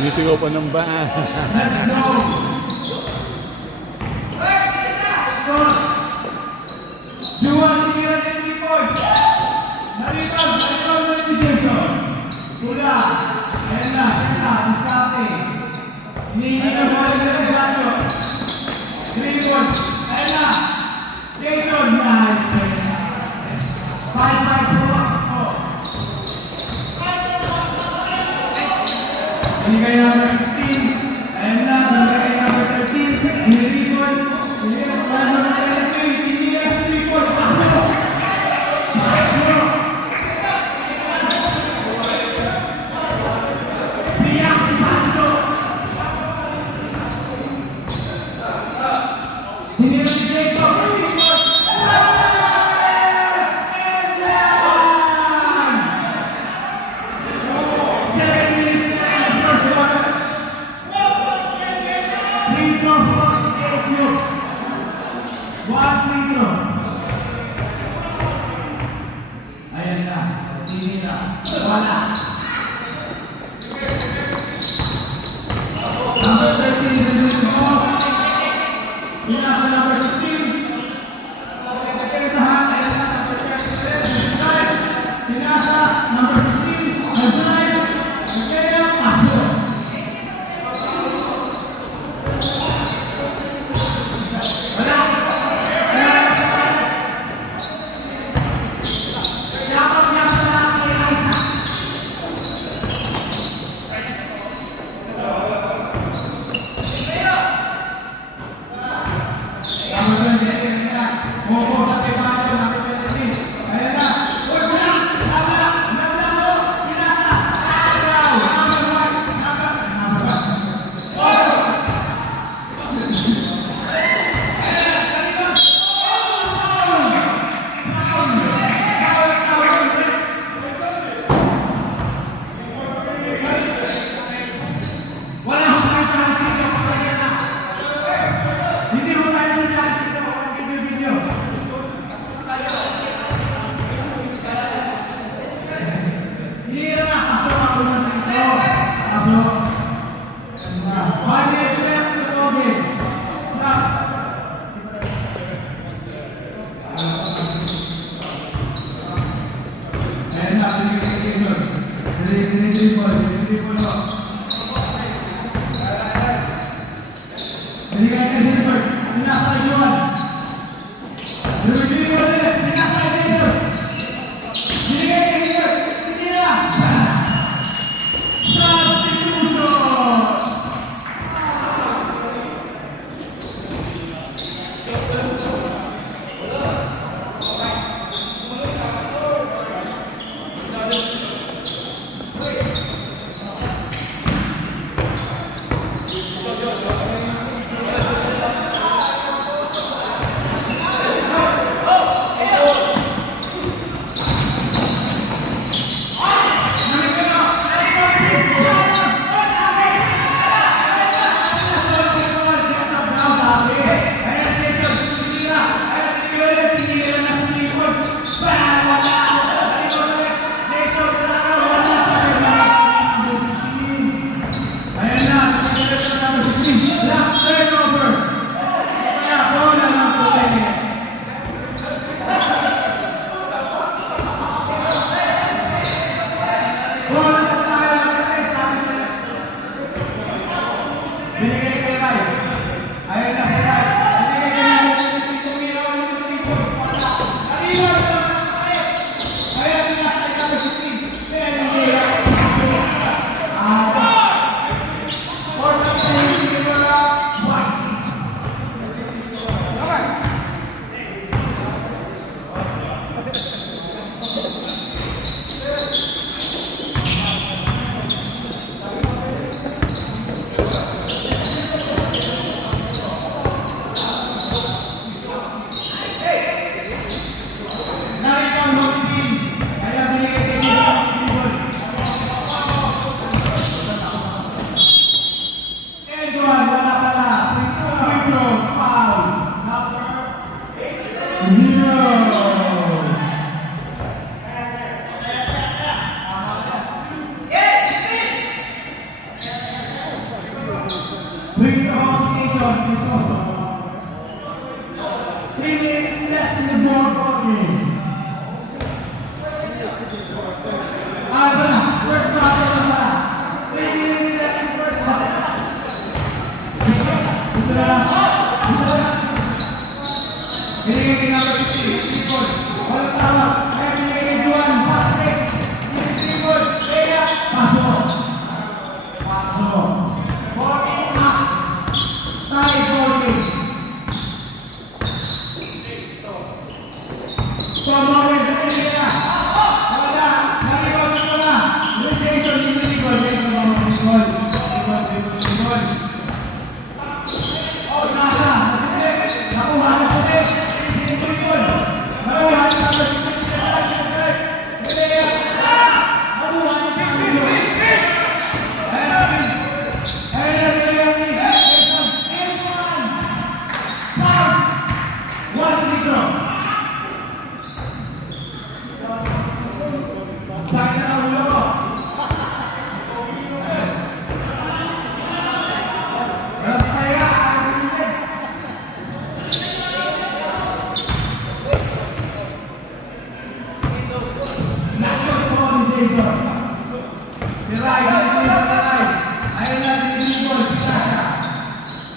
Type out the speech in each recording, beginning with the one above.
Sinisigaw pa ng ba? Bring the hospitation is also. 3 minutes left in the ball game. First quarter na pala. 3 minutes left in the first quarter. Gusto na lang. Binigay kay number 50. Walang tawag. Kaya binigay kay Juan. Pass break. Kaya paso. Ball up. Tie ball game. Pamawin sa pinila. Wala. Nalibag ko na. Rotation. Nalibag. Nalibag. Nasa. Nakuha na puti. Nalibag. Nakuha na puti.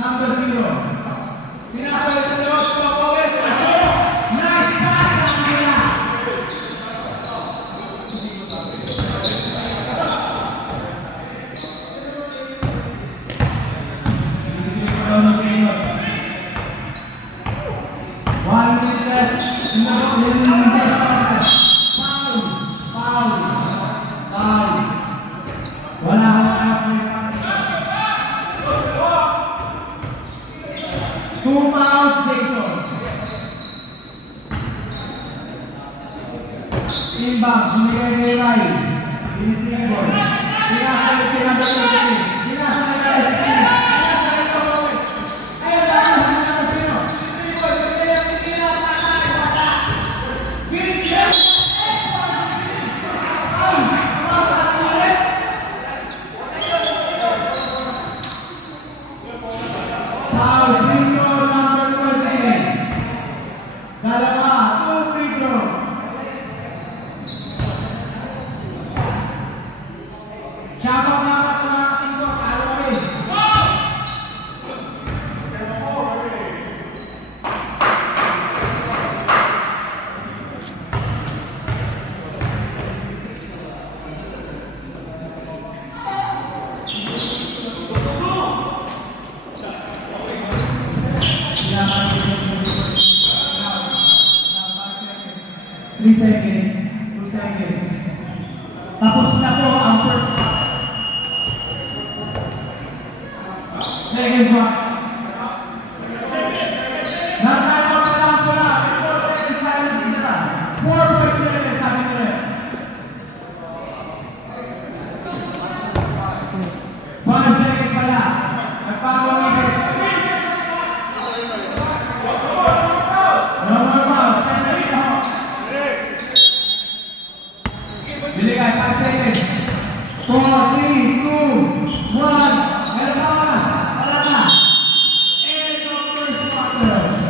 Number 0. Pinakawin sa Diyos. Pagpawin. Nice pass ng nila. One minute left. Foul. Wala akong outlet. 2 fouls, Jason. Inbound, binigay kay Rai. Tinitribol. Pinasalik kay number 13. Pinasalik kay 16. Pinasalik kay Bawin. Ayun lang, hindi na sino. Tinitribol, binigay ang titina. Binigay! Foul! Foul sa ulit! Foul, binigay! Dalawa, 2 free throw. Sabak na pa sa mga tingko, kalawin. Three seconds, 2 seconds. Tapos na po ang first half. Second half. Nagkakaw na lang po na. 4 seconds tayo nagkita. 4.7 sabi ko rin. 5 seconds pala. Nagpago ang isip. Binigay 5 seconds. 4, 3, 2, 1. Meron pa oras. Wala na. End of first quarter.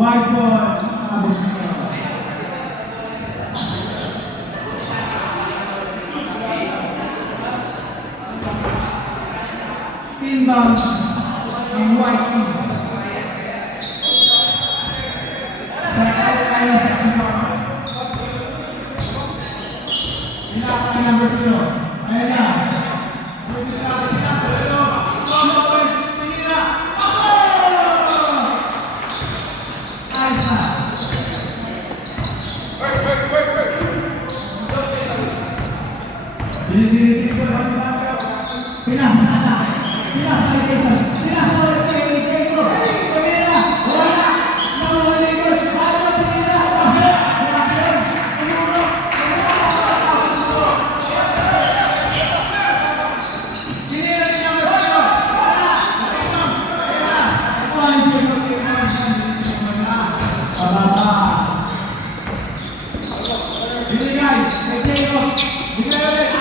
White ball. Inbound ng white team. Tayo sa inbound. Pinaka number 0. Ayan na. Pinasana. Pinasa kay Jason. Pinasa ulit kay Pedro. Tumira. Wala. Nawala ko. Bago tumira. Pasa. Sinabi. Tumuro. Tinira ni number 0. Wala. Wala. Ito ang Jason. Pababa. Binigay. Kay Jason. Binigay ulit.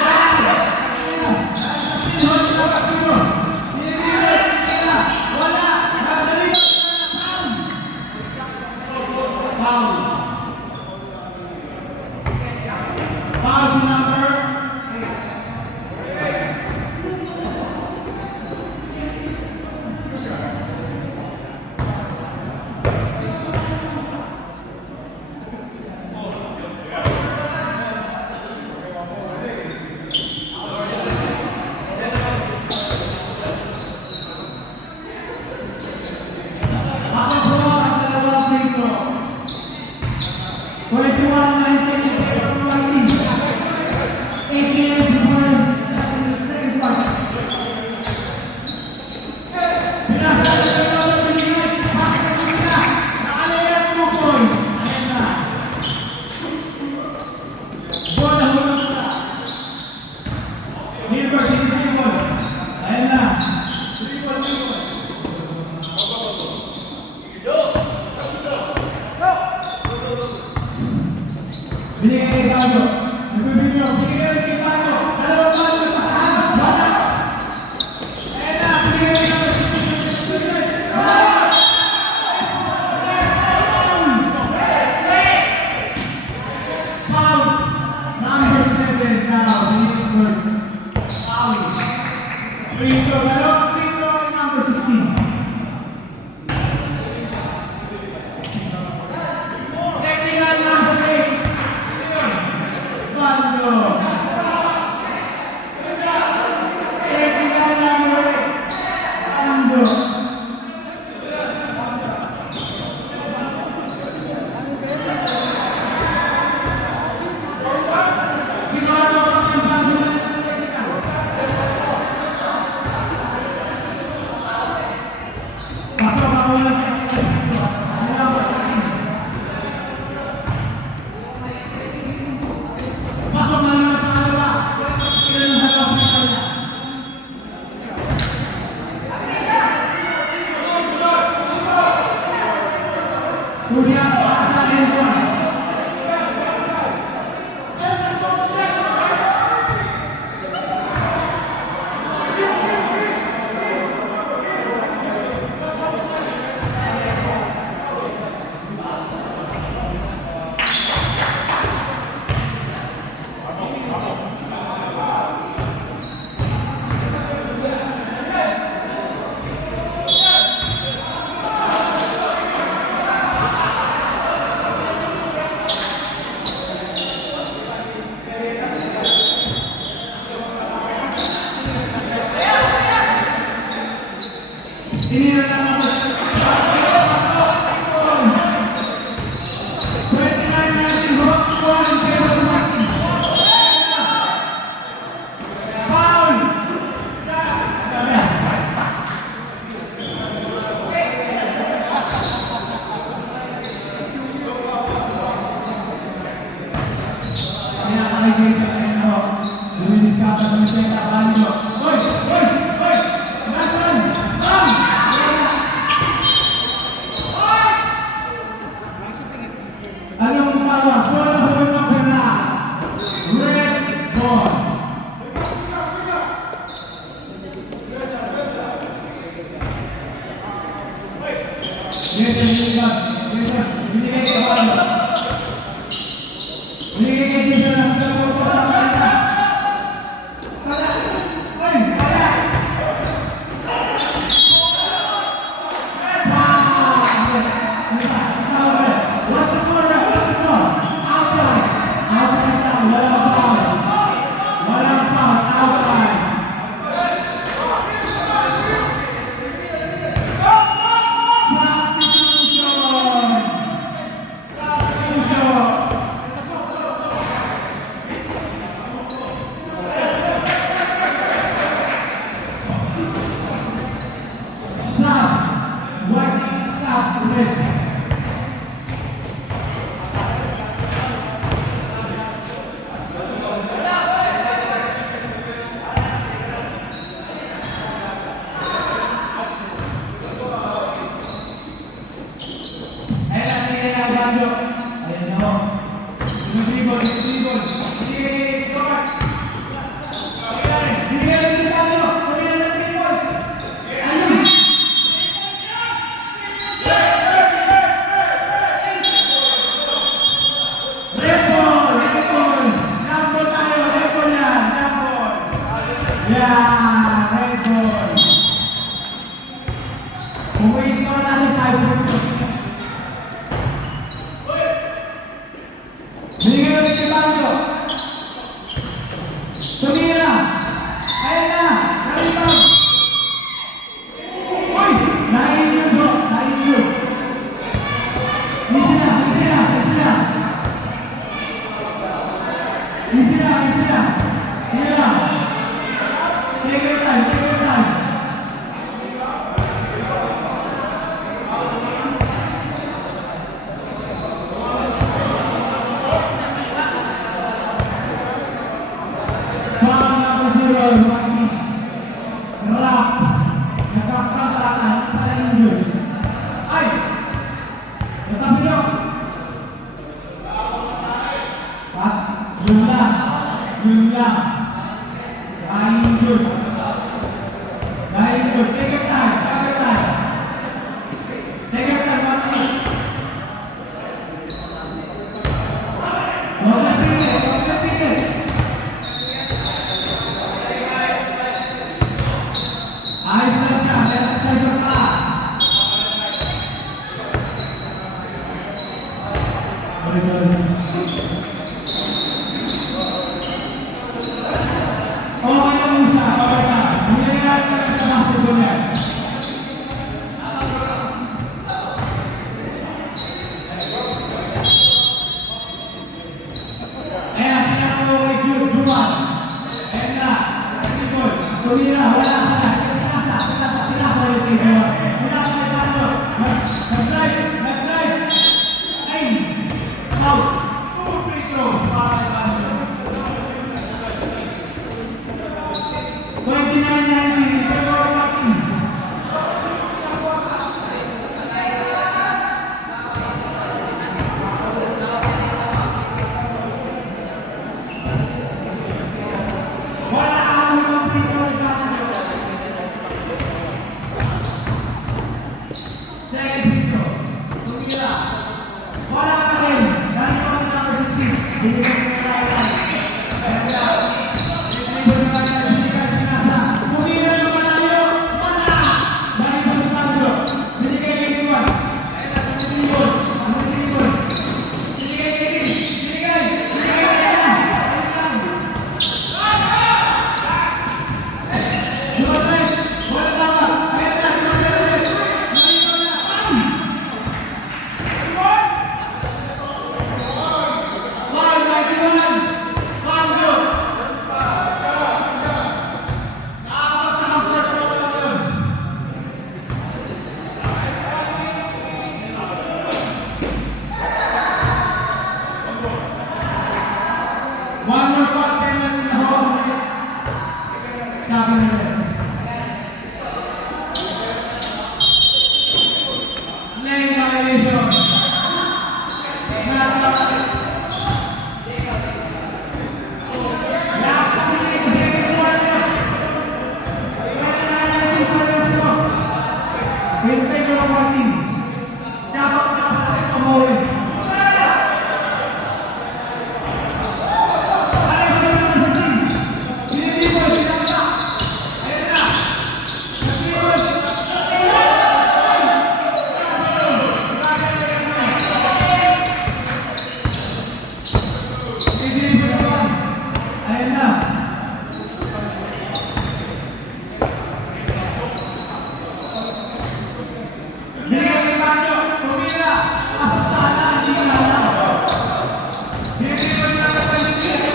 Binigay kay Bago. Nagbibigyo. Binigay kay Bago. Dalawang Bago. Pasahan. Wala. Ayan na. Binigay kay Bago. Foul. Number 7 now. Foul. Free throw. Dalawang free throw kay number 16. Technical number 8. Yeah, red ball. Kung may score natin 5 points. Binigay ulit kay Banjo. Tumira. Ayan na. Nalipag. Uy! Nahin yun bro. Nahin yun. Easy na. Easy na. Easy na. Easy na. Easy na. Sige lang. Take your time. Take your time. Ayos lang siya, meron siya sa paa. Sorry. Okay na mo siya, okay na. Nangyayari na lang sa basketball niya. Ayan, pinaka mo kay Juwan. Ayan na, basketball. Tumira, wala ka na. Pinasa ulit kay Juwan. Pinasa kay Pano. Nag-drive. Ay, out. 2 free throws para kay Pano. 29-19, pero wala ako ng free throw dati. Second free throw. Tumira. Wala pa rin. Dahil pa rin number 16. Binigay ko na tayo. Ayan na. Binigay ko na tayo. Binigay pinasa. Tumira yung malayo. Wala. Dahil pa rin Pablo. Binigay kay Juwan. Ayan na. Tumira. Binigay kay Kim. Binigay. Binigay kay Ayan. Ayan lang. Juwan. Wala tawa. Ayan na. Juwan ulit. Malinaw na. Bam! One, 91. Pablo. Nakakapagpapagpapag na lang yun. One more shot penalty na ho. Sabi nila. Lane violation. Last minute sa second quarter. Pwede na natin pala yung score. In favor of our team. Shout out na pala sa Tom Owens. Alex na naman sa team. Binibigol, binabla. Ayan na. Nag-ibol. Binibigol naman. Ayan na. Binigay kay Banjo. Tumira. Asasana. Hindi na lang. Binibigol naman tayo ng tira.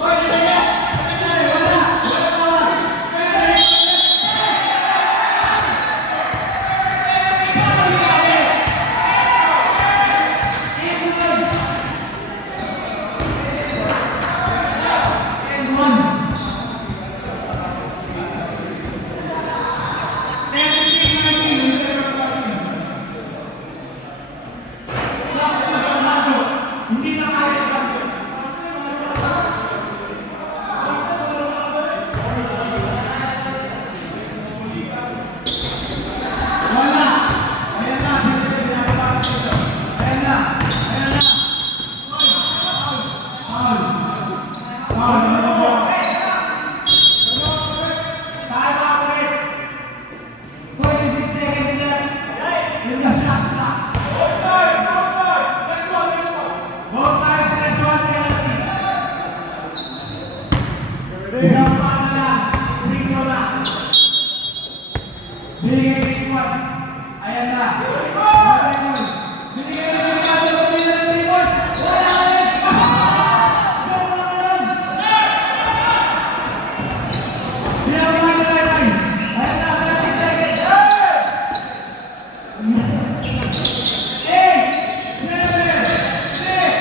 Oy, wala. Wala. Hindi na kaya Banjo. Wala. Ayan na. Binababa ko ito. Ayan na. Ayan na. Foul. Foul. Foul. Isang paan na lang. Rito na. Binigay Rickman. Ayan na. Binigay Rickman. Binigay ng Rickman. Wala ka rin. Joke lang yun. Binabay na lang. Ayan na. 30 seconds. 8, 7, 6,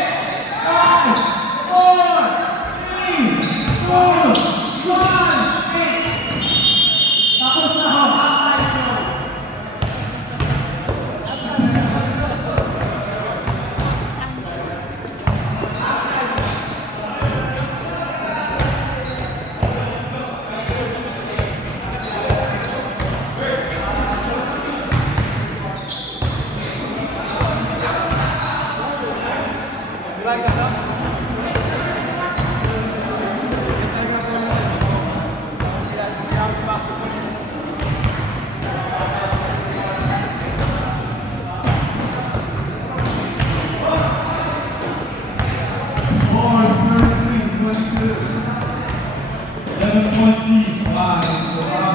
5, 4, 3, 2, 1, 8. Tapos na ho. Half-time show. Score is 33-22. 11-point lead by Dororo.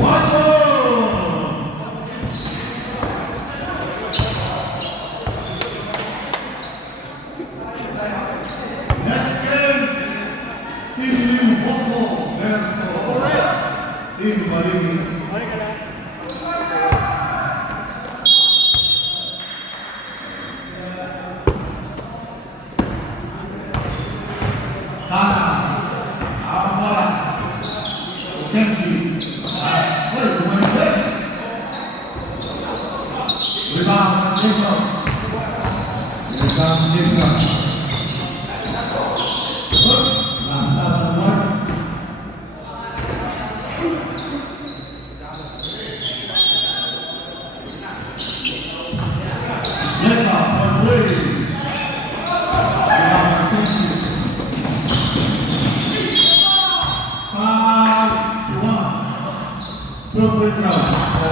One more. Next game, Team Liu Hongko versus Team Maling. Sana, ang bola. Thank you. What is going on? Rebound, Jacob. Rebound, Jacob. Last touch on the mark. Jacob, on three. Rebound, thank you. 5-1. Perfect round for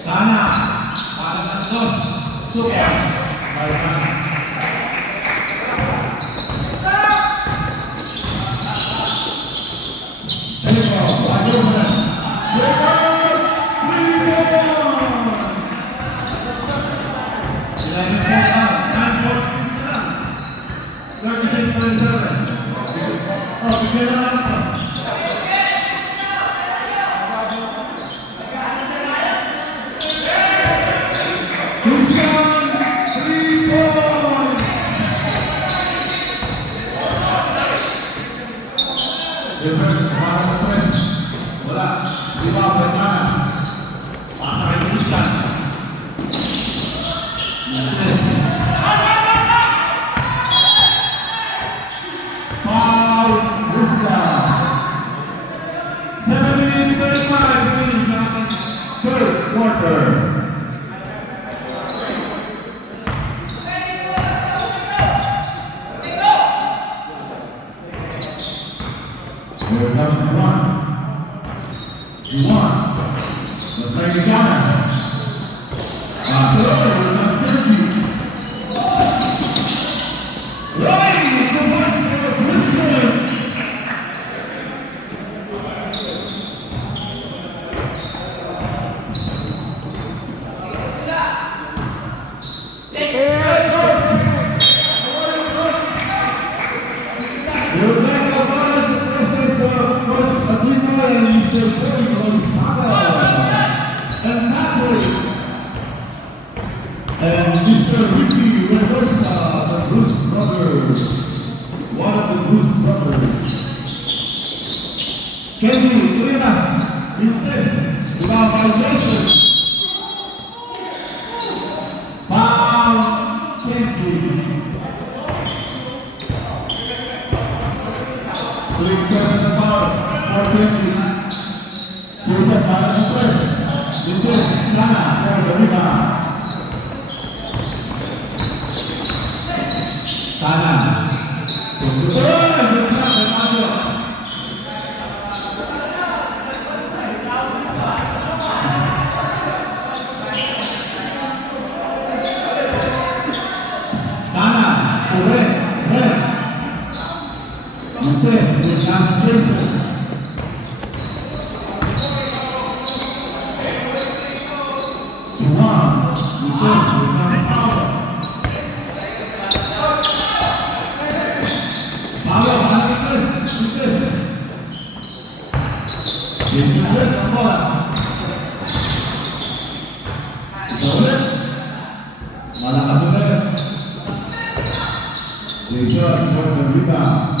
Sana, para ng dos, super. Here comes the one. You won. The play together. Here comes Turkey. Right, it's a one for Mr. We would like to acknowledge the presence of Coach Aquino and Mr. Cody Gonzaga and Natalie and Mr. Ricky Redosa, the Bruce Brothers, one of the Bruce Brothers. Kenny, Kulina, Vintes, without violation. Foul, Kenny. Bring personal foul for Kenny. Jason, para Vintes. Vintes, Kana, for the rebound. Kana. Malakas ulit. Jason, for the rebound.